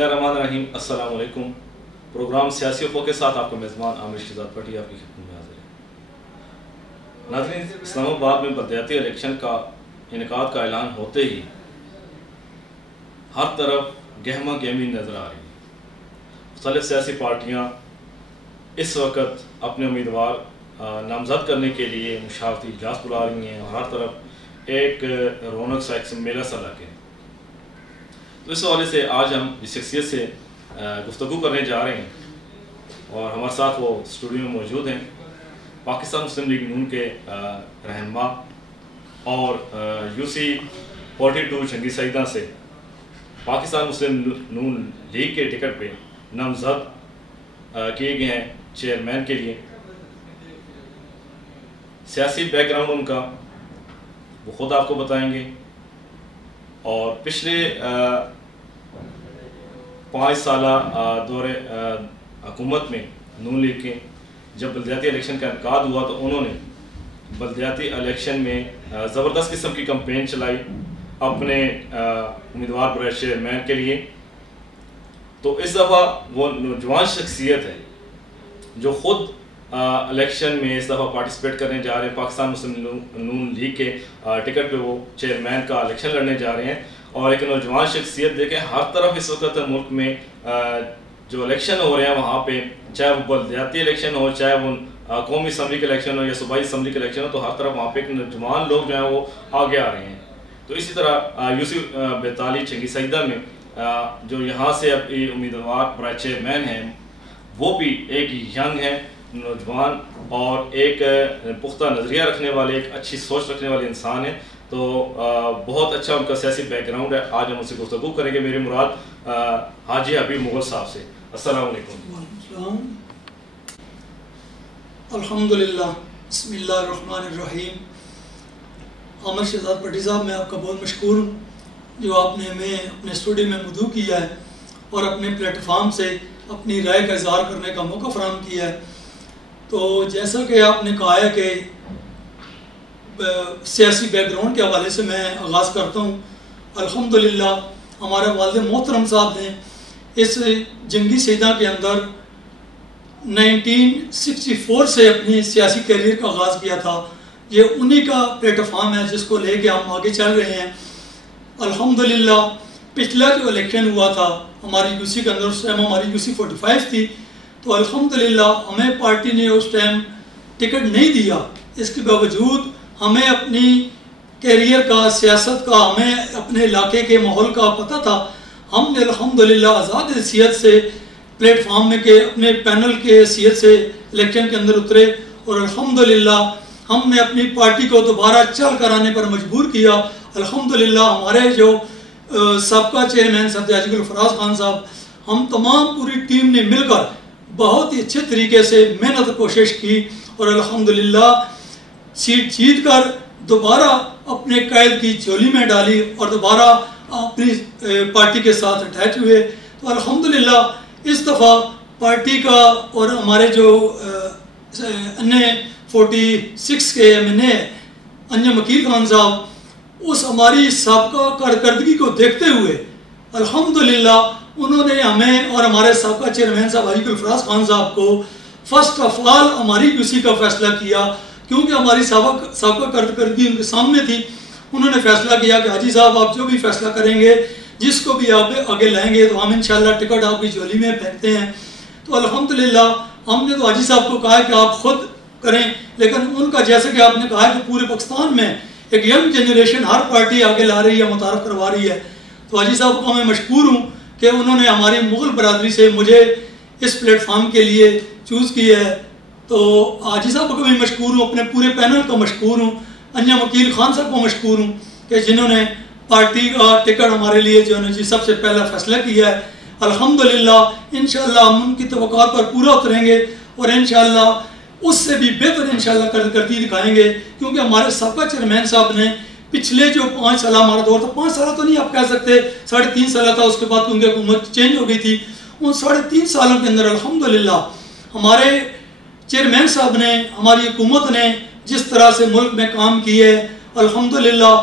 बिस्मिल्लाहिर्रहमानिर्रहीम। अस्सलाम वालेकुम। प्रोग्राम सियासी अफ़वाह के साथ आपका मेज़बान आमिर शहजाद भट्टी आपकी खिदमत में हाजिर है। नाज़रीन, इस्लामाबाद में बलदियाती इलेक्शन का इनेकाद का ऐलान होते ही हर तरफ गहमा गहमी नज़र आ रही है। मुख्तलिफ़ सियासी पार्टियाँ इस वक्त अपने उम्मीदवार नामज़द करने के लिए मुशावरती इजलास बुला रही हैं और हर तरफ एक रौनक सा एक मेला सा लगे। तो इस हवाले से आज हम इस शख्सियत से गुफ्तगू करने जा रहे हैं और हमारे साथ वो स्टूडियो में मौजूद हैं। पाकिस्तान मुस्लिम लीग नून के रहनुमा और UC 42 जंगी सईदा से पाकिस्तान मुस्लिम नून लीग के टिकट पे नामज़द किए गए हैं चेयरमैन के लिए। सियासी बैकग्राउंड उनका वो ख़ुद आपको बताएंगे और पिछले 5 साला दौरे हुकूमत में नून लीग के जब बलदियाती इलेक्शन का इनेकाद हुआ तो उन्होंने बलदियाती इलेक्शन में ज़बरदस्त किस्म की कैंपेन चलाई अपने उम्मीदवार पर चेयरमैन के लिए। तो इस दफ़ा वो नौजवान शख्सियत है जो ख़ुद इलेक्शन में इस दफ़ा पार्टिसिपेट करने जा रहे हैं। पाकिस्तान मुस्लिम नून लीग के टिकट पे वो चेयरमैन का इलेक्शन लड़ने जा रहे हैं और एक नौजवान शख्सियत देखें हर तरफ इस वक्त मुल्क में जो इलेक्शन हो रहे हैं वहाँ पे, चाहे वो बलदियाती इलेक्शन हो, चाहे वो कौमी असम्बली का इलेक्शन हो या सूबाई असम्बली का इलेक्शन हो, तो हर तरफ वहाँ पे एक नौजवान लोग जो हैं वो आगे आ रहे हैं। तो इसी तरह UC 42 जंगी सईदा में जो यहाँ से अब उम्मीदवार बराए चेयरमैन हैं वो भी एक यंग है, नौजवान और एक पुख्ता नज़रिया रखने वाले, एक अच्छी सोच रखने वाले इंसान है। तो बहुत अच्छा उनका सियासी बैकग्राउंड है। आज हम उनसे गुफ्तगू करेंगे। मेरी मुराद हाजी हबीब मुगल साहब से। अस्सलाम वालेकुम। अल्हम्दुलिल्लाह, बिस्मिल्लाहिर्रहमानिर्रहीम। आमिर शहजाद भट्टी साहब, मैं आपका बहुत मशकूर हूँ जो आपने हमें अपने स्टूडियो में मदऊ किया है और अपने प्लेटफार्म से अपनी राय का इज़हार करने का मौका फराहम किया है। तो जैसा कि आपने कहा है कि सियासी बैकग्राउंड के हवाले से मैं आगाज़ करता हूँ। अल्हम्दुलिल्लाह, हमारे वालिद मोहतरम साहब ने इस जंगी सईदा के अंदर 1964 से अपनी सियासी करियर का आगाज़ किया था। ये उन्हीं का प्लेटफार्म है जिसको लेके हम आगे चल रहे हैं। अल्हम्दुलिल्लाह, पिछला जो इलेक्शन हुआ था हमारी UC के अंदर, उस टाइम हमारी UC 45 थी, तो अल्हम्दुलिल्लाह हमें पार्टी ने उस टाइम टिकट नहीं दिया। इसके बावजूद हमें अपनी कैरियर का, सियासत का, हमें अपने इलाके के माहौल का पता था। हमने अल्हम्दुलिल्लाह आज़ाद हैसियत से प्लेटफार्म में के अपने पैनल के हैसियत से इलेक्शन के अंदर उतरे और अल्हम्दुलिल्लाह हमने अपनी पार्टी को दोबारा चल कर आने पर मजबूर किया। अल्हम्दुलिल्लाह हमारे जो सबका चेयरमैन सत्याजी गुलफराज खान साहब, हम तमाम पूरी टीम ने मिलकर बहुत ही अच्छे तरीके से मेहनत कोशिश की और अल्हम्दुलिल्लाह सीट जीत कर दोबारा अपने कैद की झोली में डाली और दोबारा अपनी पार्टी के साथ अटैच हुए। तो अल्हम्दुलिल्लाह इस दफ़ा पार्टी का और हमारे जो अन्य 46 के MNA अंजम वकील खान साहब, उस हमारी साबका कारकर्दगी को देखते हुए अल्हम्दुलिल्लाह उन्होंने हमें और हमारे साबका चेयरमैन साहब हाजी गुलफराज खान साहब को फर्स्ट ऑफ ऑल हमारी UC का फैसला किया, क्योंकि हमारी साबका कारकर्दगी उनके सामने थी। उन्होंने फैसला किया कि हाजी साहब आप जो भी फैसला करेंगे, जिसको भी आप आगे लाएंगे, तो हम इंशाल्लाह टिकट आपकी झोली में फेंकते हैं। तो अल्हम्दुलिल्लाह हमने तो हाजी साहब को कहा कि आप खुद करें, लेकिन उनका जैसे कि आपने कहा कि पूरे पाकिस्तान में एक यंग जनरेशन हर पार्टी आगे ला रही है, मुतारफ़ करवा रही है। तो हाजी साहब को मैं मशकूर हूँ कि उन्होंने हमारी मुग़ल बरादरी से मुझे इस प्लेटफार्म के लिए चूज़ किया है। तो हाजी साहब को भी मशकूर हूँ, अपने पूरे पैनल को मशकूर हूँ, अंजम वकील खान साहब को मशकूर हूँ कि जिन्होंने पार्टी का टिकट हमारे लिए जो है जी सबसे पहला फैसला किया है। अल्हम्दुलिल्लाह इंशाअल्लाह हम उनकी तवक्कुआत पर पूरा उतरेंगे और इंशाअल्लाह उससे भी बेहतर इंशाअल्लाह करती दिखाएंगे, क्योंकि हमारे सबका चेयरमैन साहब ने पिछले जो 5 साल हमारा दौर था, 5 साल तो नहीं आप कह सकते, 3.5 साल था, उसके बाद उनकी हुकूमत चेंज हो गई थी। उन 3.5 सालों के अंदर अल्हम्दुलिल्लाह हमारे चेयरमैन साहब ने, हमारी हुकूमत ने जिस तरह से मुल्क में काम किए अल्हम्दुलिल्लाह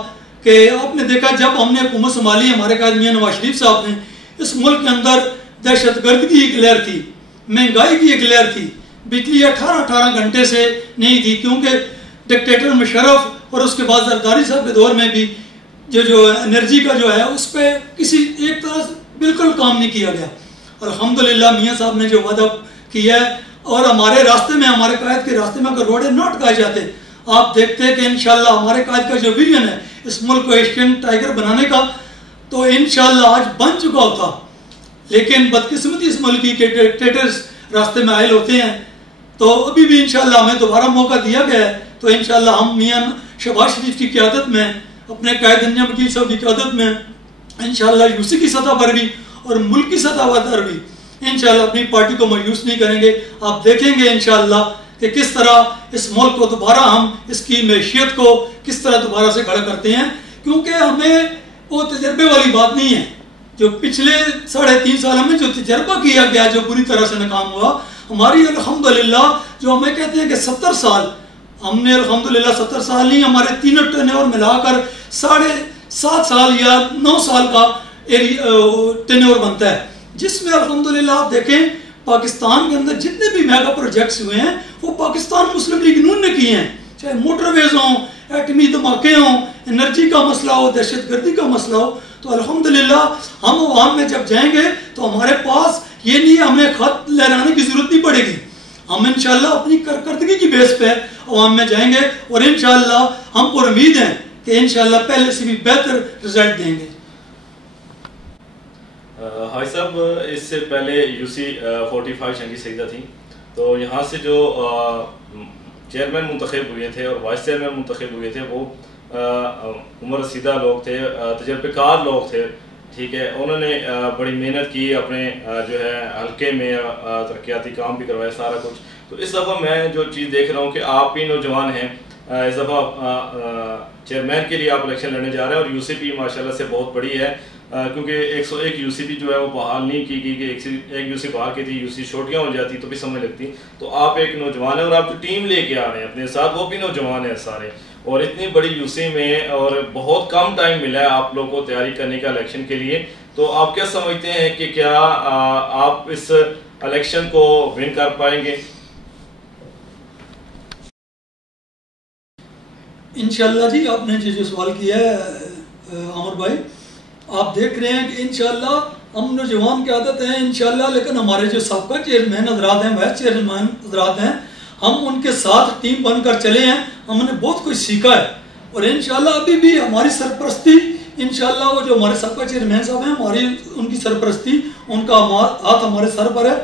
कि आपने देखा जब हमने हुकूमत संभाली हमारे कायद मियां नवाज शरीफ साहब ने, इस मुल्क के अंदर दहशतगर्दी की एक लहर थी, महंगाई की एक लहर थी, बिजली 18 घंटे से नहीं थी, क्योंकि डिक्टेटर मुशर्रफ और उसके बाद जरदारी साहब के दौर में भी जो एनर्जी का जो है उस पर किसी एक तरह से बिल्कुल काम नहीं किया गया। अल्हम्दुलिल्लाह मियाँ साहब ने जो वादा किया है, और हमारे रास्ते में, हमारे कायद के रास्ते में अगर रोडे न अटकाए जाते, आप देखते हैं कि इंशाल्लाह हमारे कायद का जो विजन है इस मुल्क को एशियन टाइगर बनाने का, तो इंशाल्लाह आज बन चुका होता। लेकिन बदकिस्मती इस मुल्क की के डिक्टेटर्स रास्ते में आयल होते हैं। तो अभी भी इंशाल्लाह हमें दोबारा मौका दिया गया है, तो इंशाल्लाह हम मियाँ शहबाज शरीफ की क़यादत में, अपने कायद वकील साहब की क़यादत में इंशाल्लाह यूसी की सतह पर भी और मुल्क की सतह पर भी इंशाल्लाह अपनी पार्टी को मायूस नहीं करेंगे। आप देखेंगे इंशाल्लाह कि किस तरह इस मुल्क को दोबारा हम, इसकी मैशियत को किस तरह दोबारा से खड़ा करते हैं, क्योंकि हमें वो तजर्बे वाली बात नहीं है। जो पिछले 3.5 साल में जो तजर्बा किया गया, जो बुरी तरह से नाकाम हुआ, हमारी अल्हम्दुलिल्लाह जो हमें कहते हैं कि 70 साल, हमने अल्हम्दुलिल्लाह 70 साल नहीं, हमारे तीनों टेन्योर मिलाकर 7.5 साल या 9 साल का टेन्योर बनता है, जिसमें अल्हम्दुलिल्लाह आप देखें पाकिस्तान के अंदर जितने भी मेगा प्रोजेक्ट्स हुए हैं वो पाकिस्तान मुस्लिम लीग नून ने किए हैं, चाहे मोटरवेज हों, एटमी धमाके हों, एनर्जी का मसला हो, दहशतगर्दी का मसला हो। तो अल्हम्दुलिल्लाह हम अवाम में जब जाएंगे तो हमारे पास ये नहीं है हमें खत लहराने की जरूरत नहीं पड़ेगी। हम इंशाल्लाह अपनी कारकर्दगी की बेस पे अवाम में जाएंगे और इंशाल्लाह हम पर उम्मीद है कि इंशाल्लाह पहले से भी बेहतर रिजल्ट देंगे। हाय साहब, इससे पहले यूसी 45 शंकी सईदा थी, तो यहाँ से जो चेयरमैन मुंतखब हुए थे और वाइस चेयरमैन मुंतखब हुए थे वो उम्र रसीदा लोग थे, तजर्बेकार लोग थे, ठीक है। उन्होंने बड़ी मेहनत की, अपने जो है हल्के में तरक्याती काम भी करवाया, सारा कुछ। तो इस दफ़ा मैं जो चीज़ देख रहा हूँ कि आप भी नौजवान हैं, इस दफ़ा चेयरमैन के लिए आप इलेक्शन लड़ने जा रहे हैं और यूसीपी माशाल्लाह से बहुत बड़ी है, क्योंकि 101 यूसीपी जो है वो बहाल नहीं की गई कि एक यूसी बाहर की थी, यूसी छोटियाँ हो जाती तो भी समय लगती। तो आप एक नौजवान है और आप जो टीम लेके आ रहे हैं अपने साथ, वो भी नौजवान है सारे, और इतनी बड़ी यूसी में और बहुत कम टाइम मिला है आप लोगों को तैयारी करने का इलेक्शन के लिए। तो आप क्या समझते हैं कि क्या आप इस इलेक्शन को विन कर पाएंगे? इंशाल्लाह जी, आपने जो सवाल किया है अमर भाई, आप देख रहे हैं कि इंशाल्लाह हम नौजवान की आदत है इंशाल्लाह, लेकिन हमारे जो साबका चेयरमैन हजरात हैं, वाइस चेयरमैन हजरात हैं, हम उनके साथ टीम बनकर चले हैं, हमने बहुत कुछ सीखा है और इंशाल्लाह अभी भी हमारी सरपरस्ती, इंशाल्लाह वो जो हमारे साबका चेयरमैन साहब हैं, हमारी उनकी सरपरस्ती, उनका हाथ हमारे सर पर है।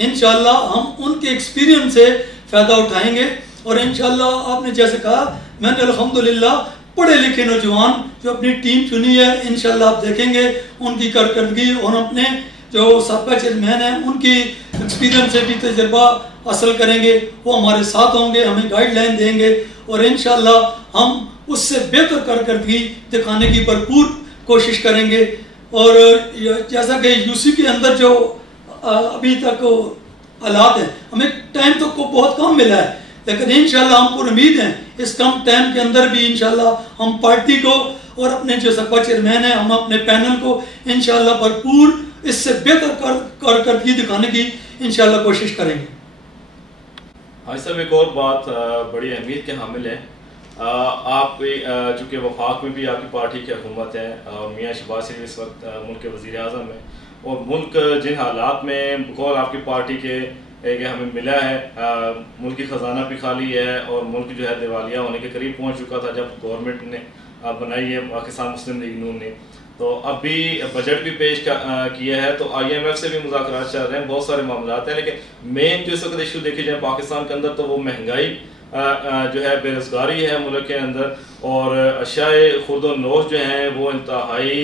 इंशाल्लाह हम उनके एक्सपीरियंस से फ़ायदा उठाएंगे और इंशाल्लाह आपने जैसे कहा, मैंने अल्हम्दुलिल्लाह पढ़े लिखे नौजवान जो अपनी टीम चुनी है, इंशाल्लाह आप देखेंगे उनकी कारकर्दगी और अपने जो साबका चेयरमैन हैं उनकी एक्सपीरियंस से भी तजर्बा हासिल करेंगे, वो हमारे साथ होंगे, हमें गाइडलाइन देंगे और इंशाल्लाह हम उससे बेहतर कारकर्दगी दिखाने की भरपूर कोशिश करेंगे। और जैसा कि यूसी के अंदर जो अभी तक हालात हैं, हमें टाइम तो को बहुत कम मिला है, लेकिन इंशाल्लाह हम पर उम्मीद है इस कम टाइम के अंदर भी इंशाल्लाह हम पार्टी को और अपने जो साबका चेयरमैन है, हम अपने पैनल को इंशाल्लाह भरपूर इससे बेहतर कारकर्दगी दिखाने की इंशाल्लाह कोशिश करेंगे। हाँ साहब, एक और बात बड़ी अहमियत के हामिल है, आप चूँकि वफाक में भी आपकी पार्टी की हुकूमत है और मियाँ शहबाज शरीफ इस वक्त मुल्क के वज़ीर आज़म है, और मुल्क जिन हालात में बकौल आपकी पार्टी के एक हमें मिला है, मुल्क की ख़जाना भी खाली है और मुल्क जो है दिवालिया होने के करीब पहुंच चुका था जब गवर्नमेंट ने बनाई है पाकिस्तान मुस्लिम लीग नून ने। तो अभी बजट भी पेश किया है, तो IMF से भी मुज़ाकरात चल रहे हैं, बहुत सारे मामलात हैं, लेकिन मेन जो इस वक्त इशू देखे जाए पाकिस्तान के अंदर तो वो महंगाई जो है, बेरोज़गारी है मुल्क के अंदर, और अशाए खुर्द नोश जो हैं वो इंतहाई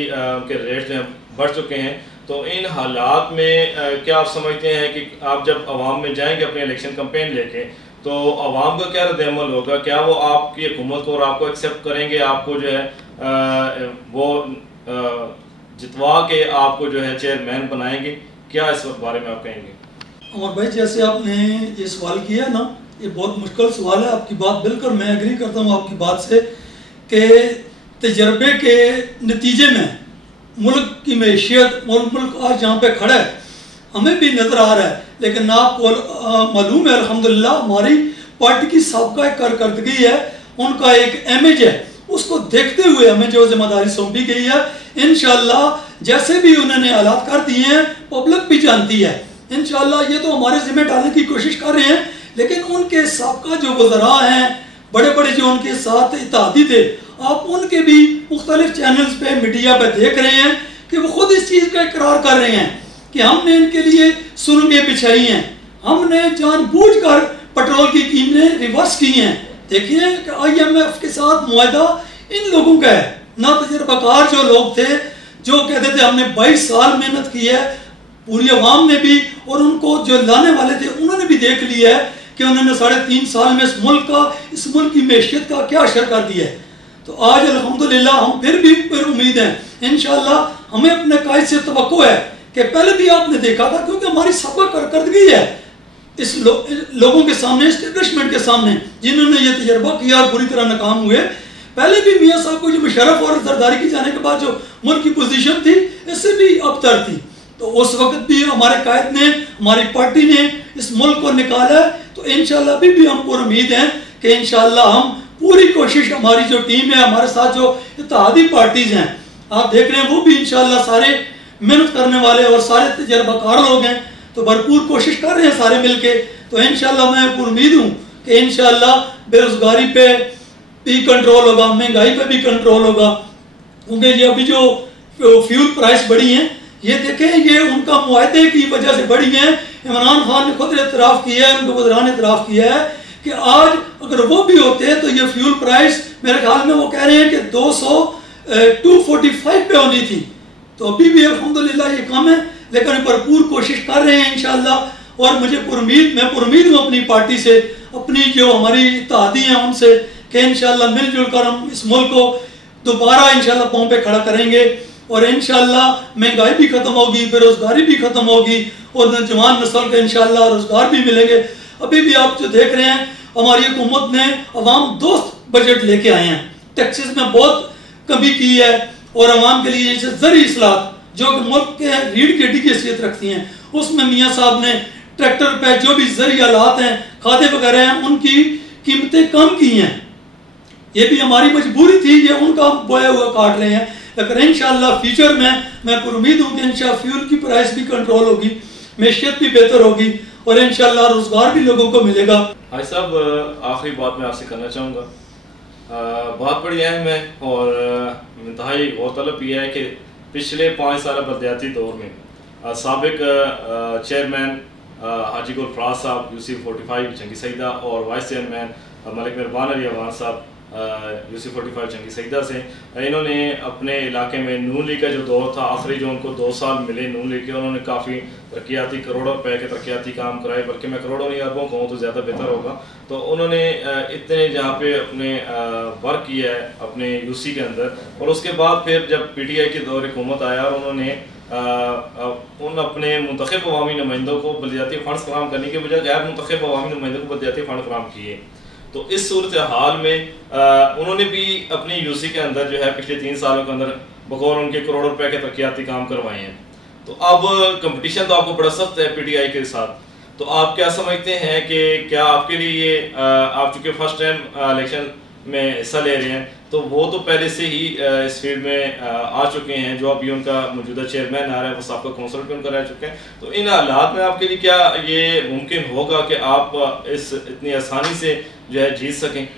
के रेट जो हैं बढ़ चुके हैं। तो इन हालात में क्या आप समझते हैं कि आप जब आवाम में जाएंगे अपने इलेक्शन कैंपेन लेके, तो आवाम का क्या रद्द-ए-अमल होगा? क्या वो आपकी हुकूमत को और आपको एक्सेप्ट करेंगे, आपको जो है वो जितवा के आपको जो है चेयरमैन बनाएंगे? क्या इस बारे में आप कहेंगे? अमर भाई, जैसे आपने ये सवाल किया ना, ये बहुत मुश्किल सवाल है। आपकी बात बिल्कुल मैं एग्री करता हूँ आपकी बात से कि तजर्बे के नतीजे में मुल्क की मैशियत, मुल्क आज जहाँ पे खड़ा है हमें भी नज़र आ रहा है, लेकिन आपको मालूम है अल्हम्दुलिल्लाह हमारी पार्टी की सबका एक कारकर्दगी है, उनका एक इमेज है, उसको देखते हुए हमें जो जिम्मेदारी सौंपी गई है इंशाअल्लाह जैसे भी उन्होंने हालात कर दिए हैं पब्लिक भी जानती है। इंशाअल्लाह ये तो हमारे जिम्मे डालने की कोशिश कर रहे हैं, लेकिन उनके सबका जो वज़रा हैं, बड़े बड़े जो उनके साथ इत्तेहादी थे, आप उनके भी मुख्तलिफ चैनल्स पे मीडिया पे देख रहे हैं कि वो खुद इस चीज़ का इकरार कर रहे हैं कि हमने इनके लिए सुरंगें बिछाई हैं, हमने जानबूझकर पेट्रोल की कीमतें रिवर्स की हैं। देखिए कि IMF के साथ मुआहदा इन लोगों का है, ना तजर्बाकार जो लोग थे जो कहते थे हमने 22 साल मेहनत की है, पूरी अवाम ने भी और उनको जो लाने वाले थे उन्होंने भी देख लिया है कि उन्होंने 3.5 साल में इस मुल्क की मैशियत का क्या असर कर दिया है। तो आज अल्हम्दुलिल्लाह हम फिर भी उम्मीद है, इंशाअल्लाह हमें अपने कायद से तवक्को है कि पहले भी आपने देखा था, क्योंकि हमारी सबक कारकर्दगी है इस लोगों के सामने, एस्टेब्लिशमेंट के सामने, जिन्होंने ये तजर्बा किया और बुरी तरह नाकाम हुए। पहले भी मियाँ साहब को जो मुशर्रफ और जरदारी की जाने के बाद जो मुल्क की पोजीशन थी इससे भी अबतर थी, तो उस वक्त भी हमारे कायद ने, हमारी पार्टी ने इस मुल्क को निकाला है। तो इंशाअल्लाह अभी भी हम पूरी उम्मीद है कि इंशाअल्लाह हम पूरी कोशिश, हमारी जो टीम है, हमारे साथ जो इत्तेहादी पार्टीज हैं आप देख रहे हैं, वो भी इंशाअल्लाह सारे मेहनत करने वाले और सारे तजर्बाकार लोग हैं, तो भरपूर कोशिश कर रहे हैं सारे मिलके। तो इंशाअल्लाह मैं पूरी उम्मीद हूँ कि इंशाअल्लाह बेरोजगारी पे भी कंट्रोल होगा, महंगाई पे भी कंट्रोल होगा, क्योंकि ये अभी जो फ्यूल प्राइस बढ़ी हैं ये देखें, ये उनका मुआहदे की वजह से बढ़ी है। इमरान खान ने खुद एतराफ़ किया है, उनके वज़रा ने एतराफ़ किया है कि आज अगर वो भी होते तो ये फ्यूल प्राइस मेरे ख्याल में वो कह रहे हैं कि 245 पे होनी थी। तो अभी भी अल्हम्दुलिल्लाह ये कम है, लेकिन भरपूर कोशिश कर रहे हैं इंशाअल्लाह। और मुझे मैं पुरुमीद हूँ अपनी पार्टी से, अपनी जो हमारी इत्तेहादी हैं उनसे, कि इंशाअल्लाह मिलजुल कर हम इस मुल्क को दोबारा इंशाअल्लाह पाँव पे खड़ा करेंगे और इंशाअल्लाह महंगाई भी खत्म होगी, बेरोजगारी भी खत्म होगी और नौजवान नस्ल को इंशाअल्लाह रोजगार भी मिलेंगे। अभी भी आप जो देख रहे हैं हमारी हुकूमत ने अवाम दोस्त बजट लेके आए हैं, टैक्सेस में बहुत कमी की है और अवाम के लिए ज़रूरी इस्लाहत जो मुल्क के रीढ़ की हड्डी की हैसियत रखती हैं, उसमें मियाँ साहब ने ट्रैक्टर पे जो भी ज़रूरी आलात हैं, खादे वगैरह हैं, उनकी कीमतें कम की हैं। ये भी हमारी मजबूरी थी, ये उनका बोया हुआ काट रहे हैं, लेकिन इंशाअल्लाह फ्यूचर में मैं उम्मीद हूँ कि इंशाअल्लाह फ्यूल की प्राइस भी कंट्रोल होगी, मैशियत भी बेहतर होगी और इंशाअल्लाह रोजगार भी लोगों को मिलेगा। हाजी साहब, आखिरी बात मैं आपसे करना चाहूँगा, बहुत बड़ी अहम है और इंतहाई गौरतलब यह है कि पिछले 5 साल बलदियाती दौर में साबिक चेयरमैन हाजी गुलफराज साहब UC45 जंगी सईदा और वाइस चेयरमैन मलिक मेहरबान अली अवान साहब UC45 जंगी सईदा से, इन्होंने अपने इलाके में नून लीग का जो दौर था आखिरी जो उनको 2 साल मिले नून लीग के, उन्होंने काफ़ी तरक्याती करोड़ों रुपए के तरक्याती काम कराए, बल्कि मैं करोड़ों नहीं अरबों कहूँ तो ज़्यादा बेहतर होगा। तो उन्होंने इतने जहाँ पे अपने वर्क किया है अपने UC के अंदर, और उसके बाद फिर जब PTI के दौर हुकूमत आया और उन्होंने उन अपने मुंतखब अवामी नुमाइंदों को बलदियाती फंड फराहम करने के बजाय गैर मुंतखब अवामी नुमाइंदों को बलदियाती फंड फराहम किए। तो इस सूरत हाल में उन्होंने भी अपनी UC के अंदर जो है पिछले 3 सालों के अंदर बगौर उनके करोड़ों रुपए के तरक्याती काम करवाए हैं। तो अब कंपटीशन तो आपको बड़ा सख्त है PTI के साथ, तो आप क्या समझते हैं कि क्या आपके लिए ये आप चूँकि फर्स्ट टाइम इलेक्शन में हिस्सा ले रहे हैं, तो वो तो पहले से ही इस फील्ड में आ चुके हैं, जो अभी उनका मौजूदा चेयरमैन आ रहा है वो साबका कौंसल भी उनका रह चुके हैं, तो इन हालात में आपके लिए क्या ये मुमकिन होगा कि आप इस इतनी आसानी से जो है जीत सकें?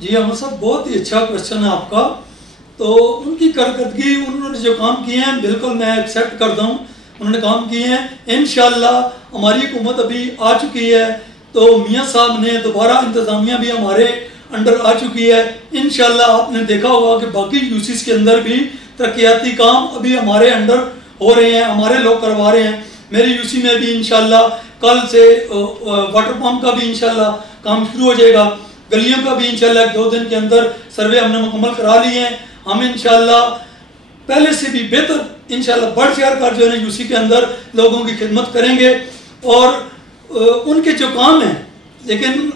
जी अमर साहब, बहुत ही अच्छा क्वेश्चन है आपका। तो उनकी कारकर्दगी, उन्होंने जो काम किए हैं बिल्कुल मैं एक्सेप्ट करता हूँ, उन्होंने काम किए हैं। इंशाअल्लाह हमारी हुकूमत अभी आ चुकी है, तो मियाँ साहब ने दोबारा इंतज़ामिया भी हमारे अंडर आ चुकी है। इंशाअल्लाह आपने देखा होगा कि बाकी UCs के अंदर भी तरक्याती काम अभी हमारे अंडर हो रहे हैं, हमारे लोग करवा रहे हैं। मेरे UC में भी इंशाअल्लाह कल से वाटर पम्प का भी इंशाअल्लाह काम शुरू हो जाएगा, गलियों का भी इंशाअल्लाह 2 दिन के अंदर सर्वे हमने मुकम्मल करा लिए हैं। हम इंशाअल्लाह पहले से भी बेहतर इंशाअल्लाह बढ़ चढ़ कर जो है UC के अंदर लोगों की खिदमत करेंगे और उनके जो काम हैं, लेकिन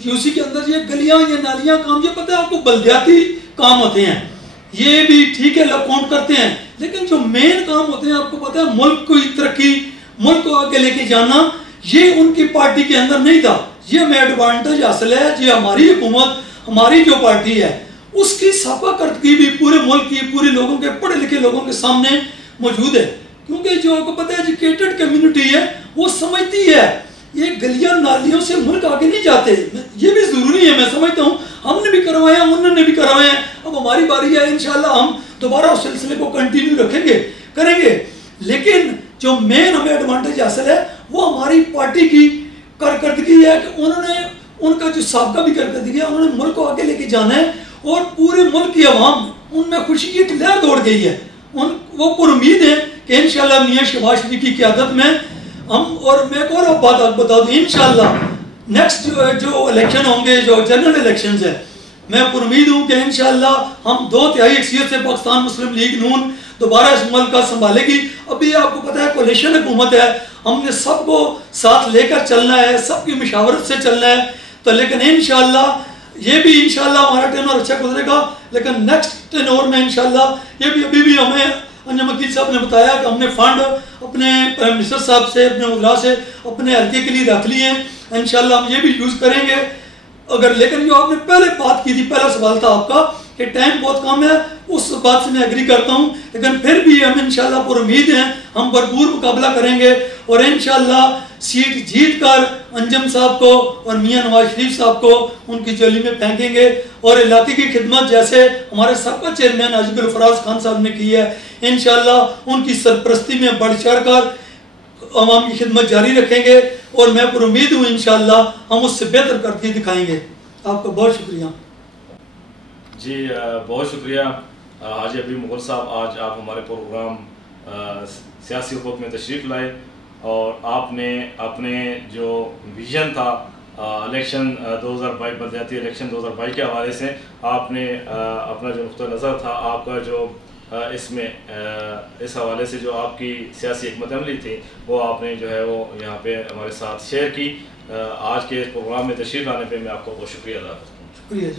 UC के अंदर ये गलियां, ये नालियां काम, ये पता है आपको बलदियाती काम होते हैं, ये भी ठीक है, लोग काउंट करते हैं, लेकिन जो मेन काम होते हैं आपको पता है, मुल्क की तरक्की, मुल्क को आगे लेके जाना, ये उनकी पार्टी के अंदर नहीं था। ये हमें एडवांटेज हासिल है, ये हमारी हुकूमत, हमारी जो पार्टी है उसकी साफाकर्दगी भी पूरे मुल्क की, पूरे लोगों के, पढ़े लिखे लोगों के सामने मौजूद है। क्योंकि जो आपको पता है एजुकेटेड कम्युनिटी है वो समझती है ये गलियां नालियों से मुल्क आगे नहीं जाते, ये भी जरूरी है। मैं समझता हूँ हमने भी करवाया, उन्होंने भी करवाए हैं, अब हमारी बारी है, इंशाल्लाह हम दोबारा उस सिलसिले को कंटिन्यू रखेंगे, करेंगे। लेकिन जो मेन हमें एडवांटेज हासिल है वो हमारी पार्टी की कारकर्दगी है कि उन्होंने, उनका जो साबका भी कारकर्दगी है, उन्होंने मुल्क को आगे लेके जाना है और पूरे मुल्क की आवाम उनमें खुशी की एक लहर दौड़ गई है। वो पुरुमीद है कि इंशाल्लाह मियां शहबाज शरीफ की क़यादत में हम, और मैं एक और बात आपको बता दूं, इंशाल्लाह नेक्स्ट जो इलेक्शन होंगे, जो जनरल इलेक्शन है, मैं पुरुमीद हूँ कि इंशाल्लाह हम 2/3 अक्सरियत से पाकिस्तान मुस्लिम लीग नून दोबारा इस मुल्क का संभालेगी। अभी आपको पता है कोलिशन हुकूमत है, हमने सबको साथ लेकर चलना है, सबकी मशावरत से चलना है। तो लेकिन इंशाल्लाह ये भी इंशाल्लाह हमारा टेनोर अच्छा गुजरेगा, लेकिन नेक्स्ट टेनोर में इंशाल्लाह ये भी, अभी भी हमें अंजम वकील साहब ने बताया कि हमने फंड अपने प्राइम मिनिस्टर साहब से, अपने उजरा से अपने हल्के के लिए रख लिए हैं, इंशाल्लाह हम ये भी यूज़ करेंगे। अगर, लेकिन जो आपने पहले बात की थी, पहला सवाल था आपका कि टाइम बहुत कम है, उस बात से मैं एग्री करता हूँ, लेकिन फिर भी हम इंशाल्लाह पर उम्मीद हैं हम भरपूर मुकाबला करेंगे और इंशाल्लाह सीट जीत कर अंजम साहब को और मियां नवाज शरीफ साहब को उनकी झोली में फेंकेंगे और इलाके की खिदमत जैसे हमारे सबका चेयरमैन हाजी फराज खान साहब ने की है, इंशाल्लाह उनकी सरपरस्ती में बढ़ चढ़ कर अवाम की खिदमत जारी रखेंगे और मैं पर उम्मीद हूँ इंशाल्लाह हम उससे बेहतर करके दिखाएंगे। आपका बहुत शुक्रिया। जी बहुत शुक्रिया हाजी अबी मुगल साहब, आज आप हमारे प्रोग्राम सियासी हुकूक में तशरीफ़ लाए और आपने अपने जो विजन था इलेक्शन 2022 बलदियाती इलेक्शन 2022 के हवाले से आपने अपना जो नुक़्ता नज़र था, आपका जो इसमें इस हवाले से जो आपकी सियासी हिकमत अमली थी वो आपने जो है वो यहाँ पे हमारे साथ शेयर की। आज के इस प्रोग्राम में तशरीफ़ लाने पे मैं आपको बहुत शुक्रिया अदा करता हूँ। शुक्रिया।